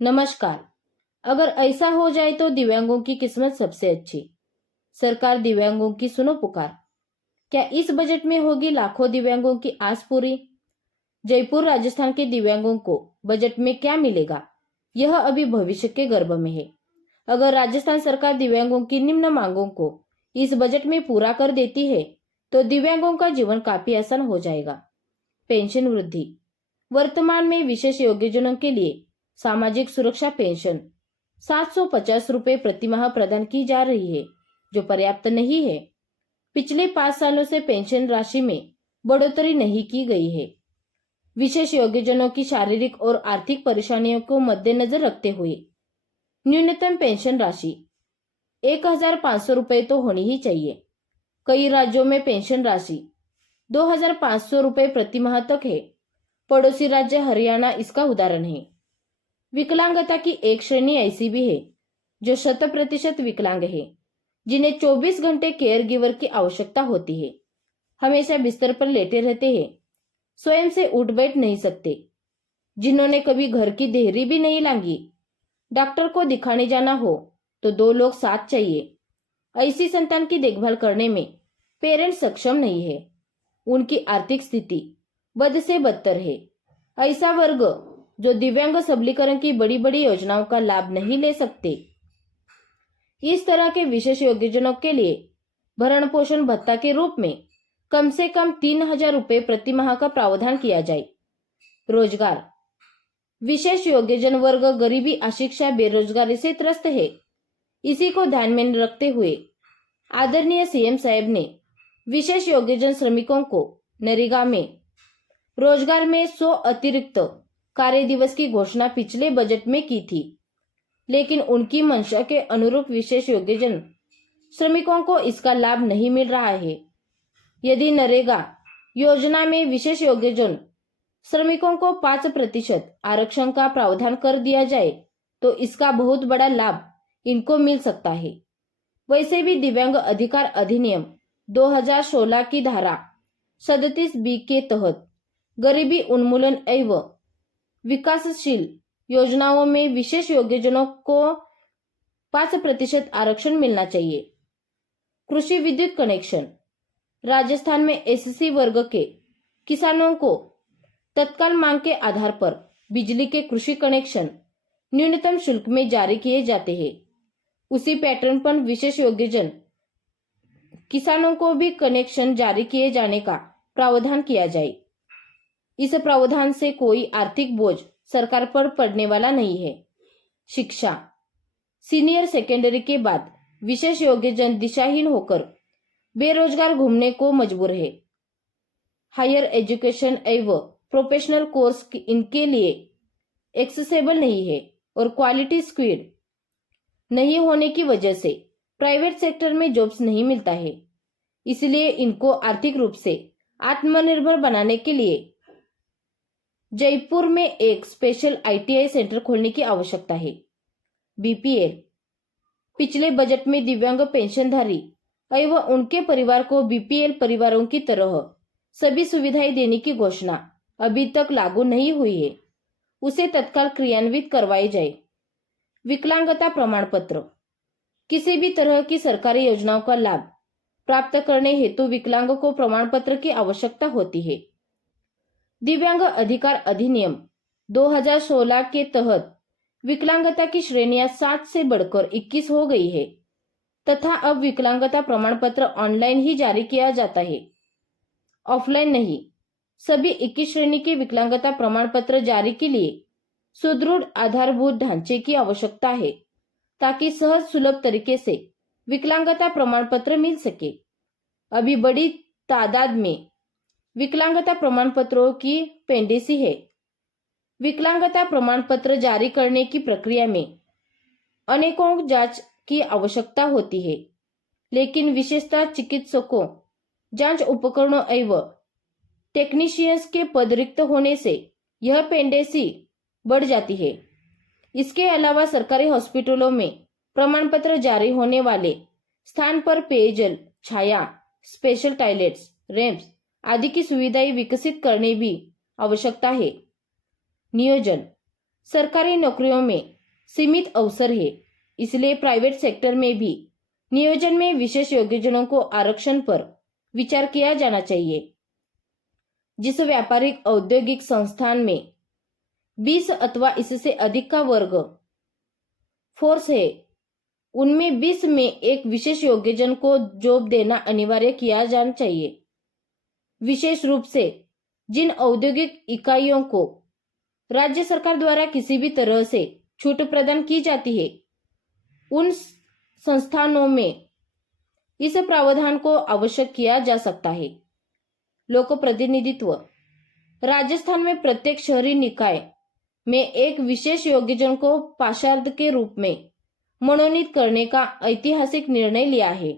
नमस्कार। अगर ऐसा हो जाए तो दिव्यांगों की किस्मत सबसे अच्छी। सरकार दिव्यांगों की सुनो पुकार। क्या इस बजट में होगी लाखों दिव्यांगों की आस पूरी? जयपुर राजस्थान के दिव्यांगों को बजट में क्या मिलेगा, यह अभी भविष्य के गर्भ में है। अगर राजस्थान सरकार दिव्यांगों की निम्न मांगों को इस बजट में पूरा कर देती है तो दिव्यांगों का जीवन काफी आसान हो जाएगा। पेंशन वृद्धि। वर्तमान में विशेष योग्यजनों के लिए सामाजिक सुरक्षा पेंशन 750 रुपए प्रतिमाह प्रदान की जा रही है, जो पर्याप्त नहीं है। पिछले 5 सालों से पेंशन राशि में बढ़ोतरी नहीं की गई है। विशेष योग्यजनों की शारीरिक और आर्थिक परेशानियों को मद्देनजर रखते हुए न्यूनतम पेंशन राशि 1500 रुपए तो होनी ही चाहिए। कई राज्यों में पेंशन राशि 2500 रुपए प्रतिमाह तक है। पड़ोसी राज्य हरियाणा इसका उदाहरण है। विकलांगता की एक श्रेणी ऐसी भी है जो 100% विकलांग है, जिन्हें 24 घंटे केयर गिवर की आवश्यकता होती है। हमेशा बिस्तर पर लेटे रहते हैं, स्वयं से उठ बैठ नहीं सकते, जिन्होंने कभी घर की देहरी भी नहीं लांगी। डॉक्टर को दिखाने जाना हो तो 2 लोग साथ चाहिए। ऐसी संतान की देखभाल करने में पेरेंट्स सक्षम नहीं है। उनकी आर्थिक स्थिति बद से बदतर है। ऐसा वर्ग जो दिव्यांग सबलीकरण की बड़ी बड़ी योजनाओं का लाभ नहीं ले सकते। इस तरह के विशेष योग्यजनों के लिए भरण पोषण भत्ता के रूप में कम से कम 3000 रुपए प्रति माह का प्रावधान किया जाए। रोजगार। विशेष योग्यजन वर्ग गरीबी, अशिक्षा, बेरोजगारी से त्रस्त है। इसी को ध्यान में रखते हुए आदरणीय सीएम साहब ने विशेष योग्यजन श्रमिकों को नरेगा में रोजगार में 100 अतिरिक्त कार्य दिवस की घोषणा पिछले बजट में की थी, लेकिन उनकी मंशा के अनुरूप विशेष योग्यजन श्रमिकों को इसका लाभ नहीं मिल रहा है। यदि योजना में विशेष योग्यजन श्रमिकों को 5% आरक्षण का प्रावधान कर दिया जाए तो इसका बहुत बड़ा लाभ इनको मिल सकता है। वैसे भी दिव्यांग अधिकार अधिनियम 2016 की धारा 37B के तहत गरीबी उन्मूलन एवं विकासशील योजनाओं में विशेष योग्यजनों को 5% आरक्षण मिलना चाहिए। कृषि विद्युत कनेक्शन। राजस्थान में एससी वर्ग के किसानों को तत्काल मांग के आधार पर बिजली के कृषि कनेक्शन न्यूनतम शुल्क में जारी किए जाते हैं। उसी पैटर्न पर विशेष योग्यजन किसानों को भी कनेक्शन जारी किए जाने का प्रावधान किया जाए। इस प्रावधान से कोई आर्थिक बोझ सरकार पर पड़ने वाला नहीं है। शिक्षा। सीनियर सेकेंडरी के बाद विशेष योग्यजन दिशाहीन होकर बेरोजगार घूमने को मजबूर है। हायर एजुकेशन एवं प्रोफेशनल कोर्स इनके लिए एक्सेसिबल नहीं है और क्वालिटी स्क्वीड नहीं होने की वजह से प्राइवेट सेक्टर में जॉब्स नहीं मिलता है। इसलिए इनको आर्थिक रूप से आत्मनिर्भर बनाने के लिए जयपुर में एक स्पेशल आईटीआई सेंटर खोलने की आवश्यकता है। बीपीएल। पिछले बजट में दिव्यांग पेंशनधारी एवं उनके परिवार को बीपीएल परिवारों की तरह सभी सुविधाएं देने की घोषणा अभी तक लागू नहीं हुई है। उसे तत्काल क्रियान्वित करवाई जाए। विकलांगता प्रमाण पत्र। किसी भी तरह की सरकारी योजनाओं का लाभ प्राप्त करने हेतु विकलांग को प्रमाण पत्र की आवश्यकता होती है। दिव्यांग अधिकार अधिनियम 2016 के तहत विकलांगता की श्रेणियां 7 से बढ़कर 21 हो गई है तथा अब विकलांगता प्रमाण पत्र ऑनलाइन ही जारी किया जाता है, ऑफलाइन नहीं। सभी 21 श्रेणी के विकलांगता प्रमाण पत्र जारी के लिए सुदृढ़ आधारभूत ढांचे की आवश्यकता है ताकि सहज सुलभ तरीके से विकलांगता प्रमाण पत्र मिल सके। अभी बड़ी तादाद में विकलांगता प्रमाण पत्रों की पेंडेसी है। विकलांगता प्रमाण पत्र जारी करने की प्रक्रिया में अनेकों जांच की आवश्यकता होती है, लेकिन विशेषतः चिकित्सकों, जांच उपकरणों एवं टेक्नीशियंस के पद रिक्त होने से यह पेंडेसी बढ़ जाती है। इसके अलावा सरकारी हॉस्पिटलों में प्रमाण पत्र जारी होने वाले स्थान पर पेयजल, छाया, स्पेशल टॉयलेट्स, रैंप्स आदि की सुविधाएं विकसित करने भी आवश्यकता है। नियोजन। सरकारी नौकरियों में सीमित अवसर है, इसलिए प्राइवेट सेक्टर में भी नियोजन में विशेष योग्यजनों को आरक्षण पर विचार किया जाना चाहिए। जिस व्यापारिक औद्योगिक संस्थान में 20 अथवा इससे अधिक का वर्ग फोर्स है, उनमें 20 में एक विशेष योग्यजन को जॉब देना अनिवार्य किया जाना चाहिए। विशेष रूप से जिन औद्योगिक इकाइयों को राज्य सरकार द्वारा किसी भी तरह से छूट प्रदान की जाती है, उन संस्थानों में इस प्रावधान को आवश्यक किया जा सकता है। लोक प्रतिनिधित्व राजस्थान में प्रत्येक शहरी निकाय में एक विशेष योग्यजन को पार्षद के रूप में मनोनीत करने का ऐतिहासिक निर्णय लिया है,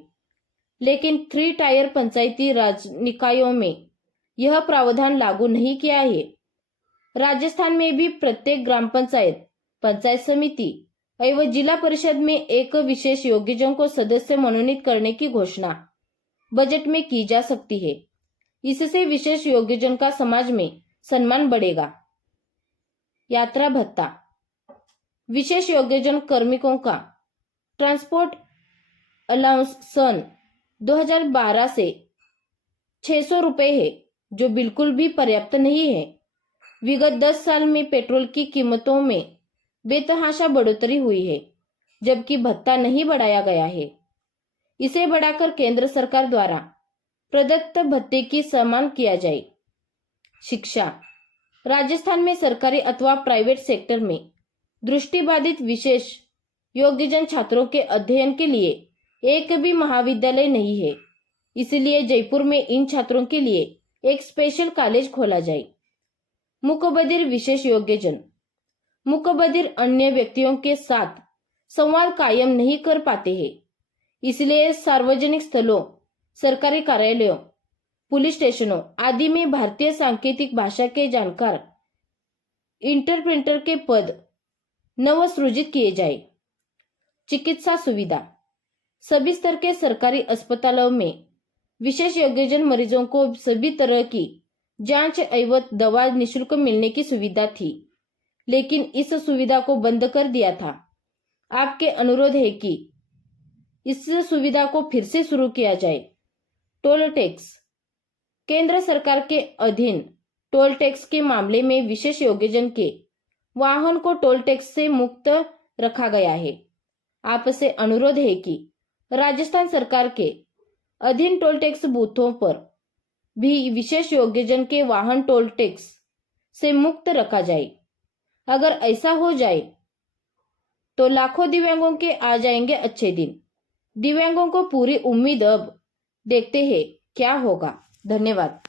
लेकिन 3 टायर पंचायती राज निकायों में यह प्रावधान लागू नहीं किया है। राजस्थान में भी प्रत्येक ग्राम पंचायत, पंचायत समिति एवं जिला परिषद में एक विशेष योग्यजन को सदस्य मनोनीत करने की घोषणा बजट में की जा सकती है। इससे विशेष योग्यजन का समाज में सम्मान बढ़ेगा। यात्रा भत्ता विशेष योग्यजन कार्मिकों का ट्रांसपोर्ट अलाउंस सन 2012 से 600 रुपए है, जो बिल्कुल भी पर्याप्त नहीं है। विगत 10 साल में पेट्रोल की कीमतों में बेतहाशा बढ़ोतरी हुई है, जबकि भत्ता नहीं बढ़ाया गया है। इसे बढ़ाकर केंद्र सरकार द्वारा प्रदत्त भत्ते की समान किया जाए। शिक्षा राजस्थान में सरकारी अथवा प्राइवेट सेक्टर में दृष्टिबाधित विशेष योग्यजन छात्रों के अध्ययन के लिए एक भी महाविद्यालय नहीं है, इसलिए जयपुर में इन छात्रों के लिए एक स्पेशल कॉलेज खोला जाए। मूकबधिर विशेष योग्यजन मूकबधिर अन्य व्यक्तियों के साथ संवाद कायम नहीं कर पाते हैं, इसलिए सार्वजनिक स्थलों, सरकारी कार्यालयों, पुलिस स्टेशनों आदि में भारतीय सांकेतिक भाषा के जानकार इंटरप्रेटर के पद नवसृजित किए जाए। चिकित्सा सुविधा सभी स्तर के सरकारी अस्पतालों में विशेष योग्यजन मरीजों को सभी तरह की जांच एवं दवा निःशुल्क मिलने की सुविधा थी, लेकिन इस सुविधा को बंद कर दिया था। आपके अनुरोध है कि इस सुविधा को फिर से शुरू किया जाए। टोल टैक्स केंद्र सरकार के अधीन टोल टैक्स के मामले में विशेष योग्यजन के वाहन को टोल टैक्स से मुक्त रखा गया है। आपसे अनुरोध है कि राजस्थान सरकार के अधीन टोल टैक्स बूथों पर भी विशेष योग्यजन के वाहन टोल टैक्स से मुक्त रखा जाए। अगर ऐसा हो जाए तो लाखों दिव्यांगों के आ जाएंगे अच्छे दिन। दिव्यांगों को पूरी उम्मीद। अब देखते हैं क्या होगा। धन्यवाद।